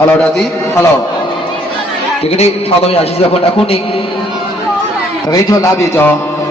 Hello, Daddy. Hello. Jadi kalau yang sudah pun aku ni, dari tu nabi jo,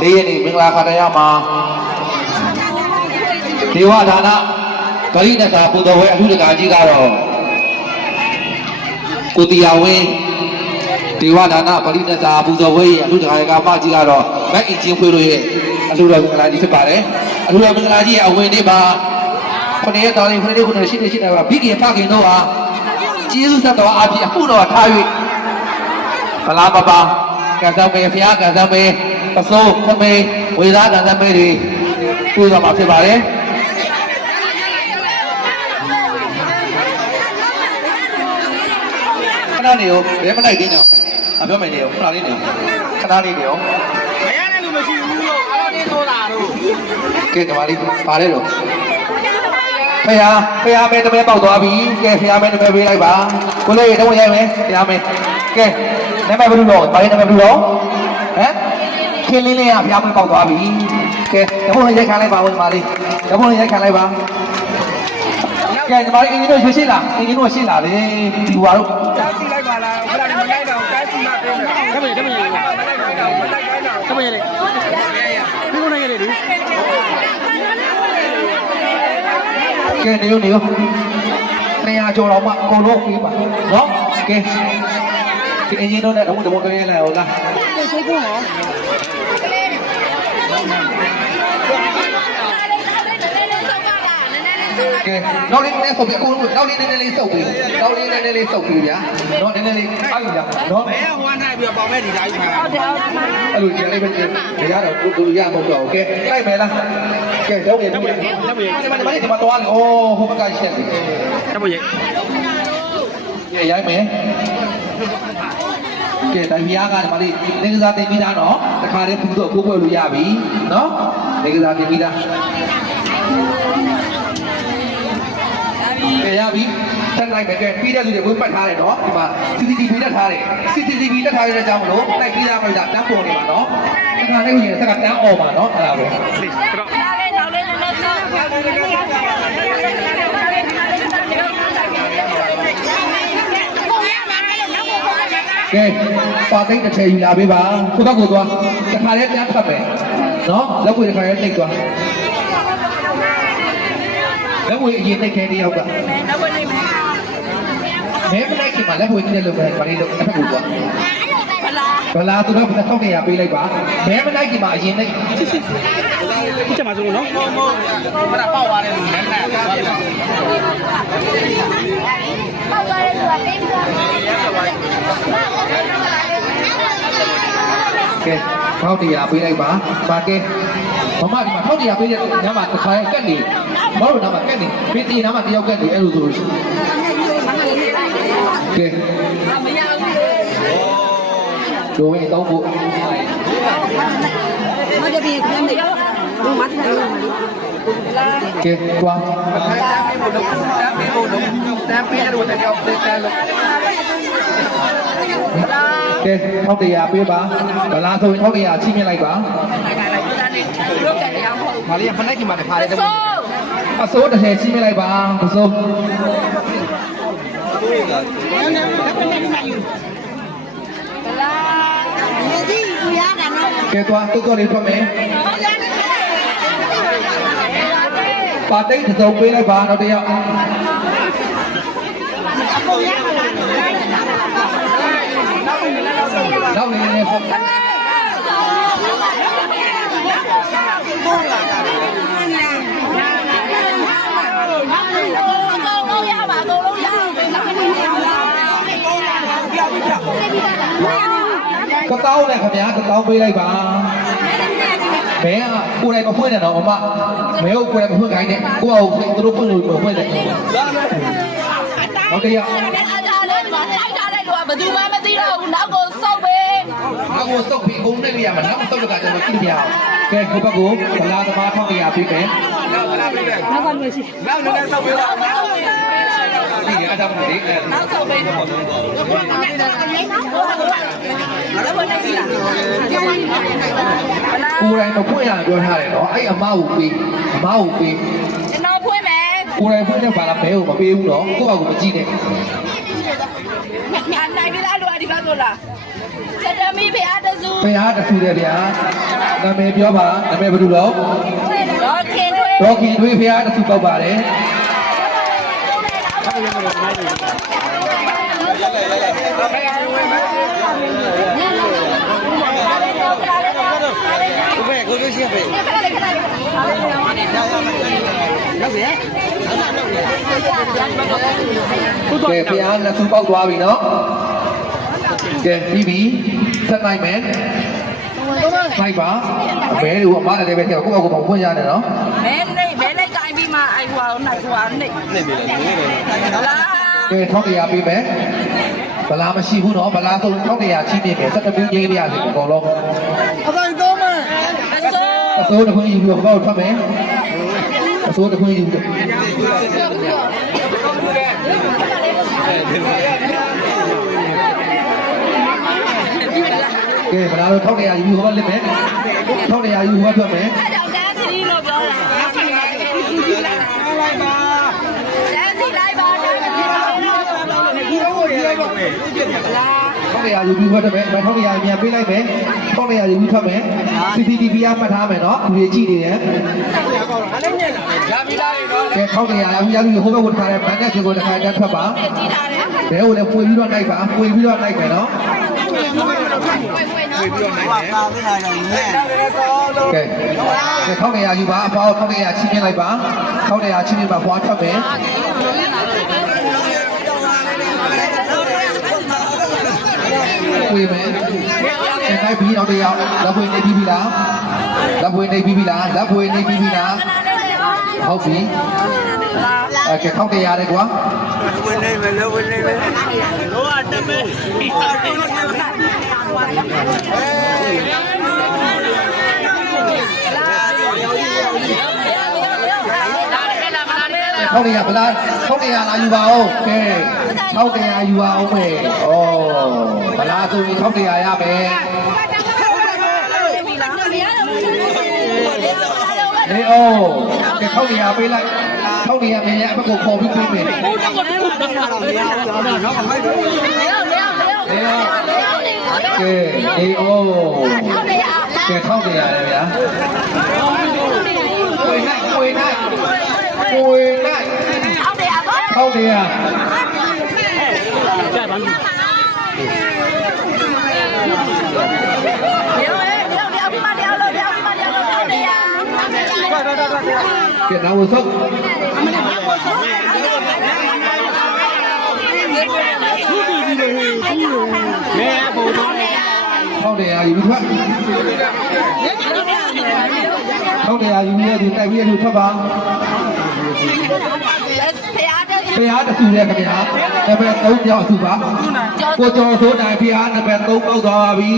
dia ni menglah kata yang mah. Dewa dana, kali ni dah pun dah aku dah gaji karo. Kutiawe, dewa dana kali ni dah pun dah aku dah gaji karo. Baik izin pun ye, aku dah menglah di sebar aku dah menglah di awal ni bah.คนนี้ตอนนี้คนนี้คนนี้ชิดชิดอะไรบิ๊กยังพากินด้วยอ่ะจีสุดตัวอาพี่พูดว่าท้ายพลาปะปะการทำเมย์พิยาการทำเมย์ผสมทำเมย์เวลาการทำเมย์ดีพูดมาสิบาทเลยขนาดนี้เดี๋ยวมันได้ดีเนาะอ่ะเพื่อนไม่เดียวขนาดนี้เดียวขนาดนี้เดียวไม่ยังไงลูกไม่ชิวลูกอะไรนี่โตตาลูกเก่งจังวะดิปาเลยลูกพยาเมย์ทำไมเป่าตัวบีแกพยาเมย์ทำไมเวไรบ้างกูเลยต้องมาแย่ไหมพยาเมย์แกทำไมไม่รู้หรอไปทำไมไม่รู้หรอฮะเคนลี่อ่ะพยาเมย์เป่าตัวบีแกจะพูดให้ยัยขันอะไรบ้างวันมาดิจะพูดให้ยัยขันอะไรบ้างแกจะมาอินโดนีเซียล่ะอินโดนีเซียล่ะเลยดีกว่าลูกการซีไล่มาแล้วเวลามันไล่เราการซีมาเป็นทำไมไม่เลยพี่คนไหนกันดิแกเดี๋ยวในอาโจเรามาโกโลกปีป่ะเนาะแกที่เอ็นจีโน่เนี่ยเราจะหมดตัวเองแล้วล่ะใช่กูเหรอแกเราเล่นในสอบกูเราเล่นในสอบกูเราเล่นในสอบกูเนี่ยเนาะในอ้าวอย่างเนาะแม่หัวหน้าเบื่อบอกแม่ดีใจมาอร่อยจังเลยเป็นเดี๋ยวเราดูยากหมดแล้วแกได้ไหมล่ะแกเดี๋ยวเดี๋ยวมันจะมาตัวโอ้โหมันกลายเช่นจะไปยังย้ายไหมแกแต่พิยากันมาดิในกระดาษเต็มมีด้านเนาะแต่คาเร่ผู้ตัวผู้ป่วยรู้ยาบีเนาะในกระดาษเต็มมีด้านแกยาบีท่านนายแกพี่ได้ดูเดี๋ยวมึงปัดท้ายเลยเนาะที่มาCCTVได้ท้ายเลยCCTVได้ท้ายเลยจ้ามันโน้ได้พี่ได้ไปจากน้ำโป่งเนี่ยมาเนาะถ้าการได้คุยกับสกัดน้ำออกมาเนาะอะไรแบบแกปาติ้งจะเชียร์ยาบีบ้างคุณต้องกูตัวจะขายได้ยังขับไปเนาะแล้วกูจะขายได้ตัวแล้วกูยืนในแค่เดียวกันแม้ไม่ได้ขี่มาแล้วกูจะลงไปมาในรถถ้ากูตัวเวลาตัวนั้นจะเข้าในยาบีเลยป่ะแม้ไม่ได้ขี่มายืนในที่จะมาสู่เนาะมันเป้าอะไรหรือแน่แน่แกเข้าที่ยาบีเลยป่ะป่ะแกผมว่าเข้าที่ยาบีเนี่ยน้ำมันจะใช้กันดีเพราะน้ำมันกันดีพิธีน้ำมันเดียวกันดีไอ้รู้ตัวแกดูไอ้โต๊ะบุมันจะมีคนเดียวลงมาที่ไหนลงมาดิเก็บกวางเก็บท้องเดียปีบ้าเวลาตัวท้องเดียชิมอะไรบ้างมาเรียกมันได้กี่บาทพาได้ไหมผสมแต่เชิมอะไรบ้างผสมเก็บตัวนี้พอไหมปาติ้งจะส่งไปอะไรบ้างเราเดียวเราเนี่ยก็เต้าเลยครับเนี่ยก็เต้าไปอะไรบ้างแม่กูอะไรมาพูดเนี่ยเนาะผมว่าแม่กูอะไรมาพูดไงเนี่ยกูเอาตัวพูดเลยมาพูดเลยเอาเดียวmà tôi mà tí đâu não cô sâu về não cô sâu bị cúng đây bây giờ mà não sâu được cả rồi kinh nhiều cái cô bác cô còn la tao không bây giờ bị bé não còn người gì não nó đang sâu về ဒီအားကြောင့်လေနောက်ဆုံးပဲကိုယ်တိုင်မဖွင့်ရပြောထားတယ်နော်အဲ့အမကိုပေးကျွန်တော်ဖွင့်မယ် ကိုယ်တိုင်ဖွင့်တဲ့ဘာလာဘဲကိုမပေးဘူးနော်ကိုယ့်ဘာကိုမကြည့်နဲ့ နိုင်ပြီလားလူအဒီကဆိုလားစတမီဖေအားတစု ဘယ်အားတဆူတယ်ဗျာနာမည်ပြောပါနာမည်ဘယ်လိုလဲ တော့ခင်တွေးဒေါခင်တွေးဘယ်အားတဆူပေါက်ပါတယ်ကိုတို့ရှိပဲရောက်ပြီကဲဘုရားလက်ဆူပေါက်သွားပြီနော်ကဲပြီးပြီဆက်နိုင်မယ်ဆိုင်ပါဘဲလို့အမလည်းပဲကြောက်ကိုယ့်အကူမဖွင့်ရတယ်နော်ဘဲလိုက်ကြိုင်ပြီးမှအိုက်ဟွာနိုင်ဟွာနေပြီလားကဲထောက်တရားပေးမယ်ဗလာမရှိဘူးနော်ဗလာဆိုထောက်တရားချင်းပြမယ်စက်တပင်းကြီးပြရစီအကုန်လုံးအတိုင်းတော့မယ်အစိုးတစ်ခွင်းယူပြီးတော့ထွက်မယ်အစိုးတစ်ခွင်းယူပြီးကဲဗလာတော့ထောက်တရားယူပြီးဟောလက်မယ်ထောက်တရားယူဟောထွက်မယ်အဲ့ကြောင့်တန်းစီလို့ပြောတာတန်းစီလိုက်ပါတန်းစီလိုက်ပါထောက်တရားယူပြီးဟောထွက်မယ်ထောက်တရားမြန်ပေးလိုက်မယ်ထောက်တရားယူပြီးထွက်မယ် CCTV ကမှတ်ထားမယ်နော်သူတွေကြည့်နေတယ်ကဲထောက်တရားယူပြီးဟိုဘက်ကိုထားတယ်ဗန်နဲ့ဒီကိုတစ်ခါတည်းထွက်ပါဘဲကိုလည်းပွေပြီးတော့လိုက်ပါပွေပြီးတော့လိုက်မယ်နော်ကဲထောက်တရားယူပါအဖေါထောက်တရားချင်းပြလိုက်ပါထောက်တရားချင်းပြပါဘွားထွက်မယ်ပွေမယ်အဲ့ပြီးတော့တရားလက်ပွေနေပြီးပြီလားလက်ပွေနေပြီးပြီလားလက်ပွေနေပြီးပြီလားဟုတ်ပြီအဲ့ကဲထောက်တရားတယ်ကွာဝင်နေမယ်လို့ဝင်နေမယ်လောအတမဲထောက်တရားဗလားထောက်တရားလာယူပါဦးကဲထောက်တရားယူပါဦးမယ်ဩဗလားဆိုရင်ထောက်တရားရမယ်နေအောင်ကဲထောက်တရားပေးလိုက်ထောက်တရားမင်းရဲ့အဘက်ကိုခေါ်ပြီးပေးမယ်ကဲနေအောင်ကဲထောက်တရားရဗျာကိုယ်နိုင်ထောက်တရားကြပါမယ်ကဲနောက်ဆုံးထောက်တရားယူထွက်ထောက်တရားယူရတဲ့တိုက်ပြီးရထွက်ပါဖျားတဆူရဲ့ခင်ဗျာနံပါတ်3ကြောက်အဆူပါကိုကျော်စိုးတိုင်းဖျားနံပါတ်3ပေါက်သွားပြီ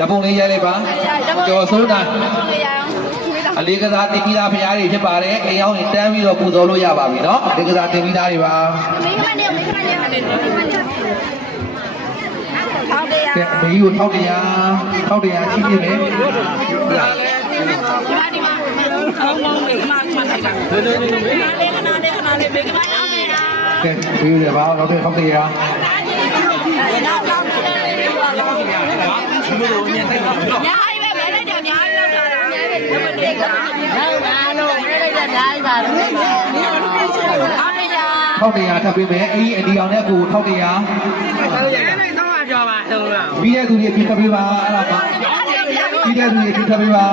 ဓပုံလေးရိုက်လိုက်ပါကျော်စိုးတိုင်းအလေးကစားတင်ပြီးသားဖျားတွေဖြစ်ပါတယ်အိမ်ရောက်ရင်တန်းပြီးတော့ပူဇော်လို့ရပါပြီနော်အလေးကစားတင်ပြီးသားတွေပါကဲအမေကြီးကိုထောက်တရားချင်းပြမယ်ဒီမှာခေါင်းလုံးလေးမှချလိုက်တာခဏလေးဘေးကမှအောင်နေတာကဲပြီးရပါတော့ထောက်တရားညာအိပဲမဲလိုက်တယ်ညာလောက်တာညာပဲဘယ်လိုလဲဟုတ်လားလို့မဲလိုက်တယ်ညာအိပါလို့ထောက်တရားထပ်ပေးမယ်အကြီးအဒီအောင်နဲ့ကိုထောက်တရားကြောပါဆုံးလားပြီးတဲ့သူတွေပြထပ်ပေးပါအဲ့ဒါပါပြီးတဲ့သူတွေပြထပ်ပေးပါ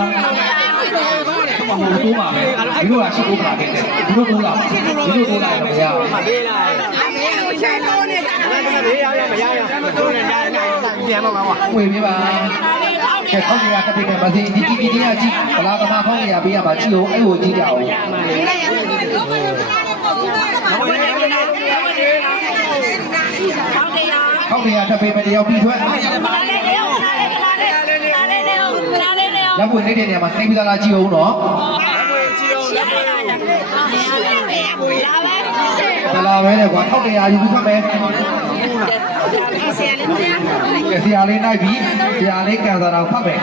ဟိုတိုးပါမယ်ဒီလိုကရှိဖို့ပါခဲ့တယ်ဒီလိုတိုးလာဒီလိုတိုးလာရင်မရဘူးပေးလာချိန်လုံးနေတာဘေးရမရရတိုးနေပြန်ပါပါဝင်ပြပါကဲထောက်တရားထပ်ပေးမယ်မသိဒီကြီးကကြည့်ဗလာသမားထောက်တရားပေးရမှာကြည့်အောင်အဲ့ကိုကြည့်ကြအောင်ထောက်တရားထပ်ပေးမယ်တယောက်ပြီးထွက်ရပ်ပွင့်နေတဲ့နေရာမှာနှိမ့်ပြီးသားလားကြည့်အောင်နော် လာပဲလေကွာ1100ယူဖတ်မယ်ဆရာလေးနိုင်ပြီဆရာလေးကန်စားတော့ဖတ်မယ်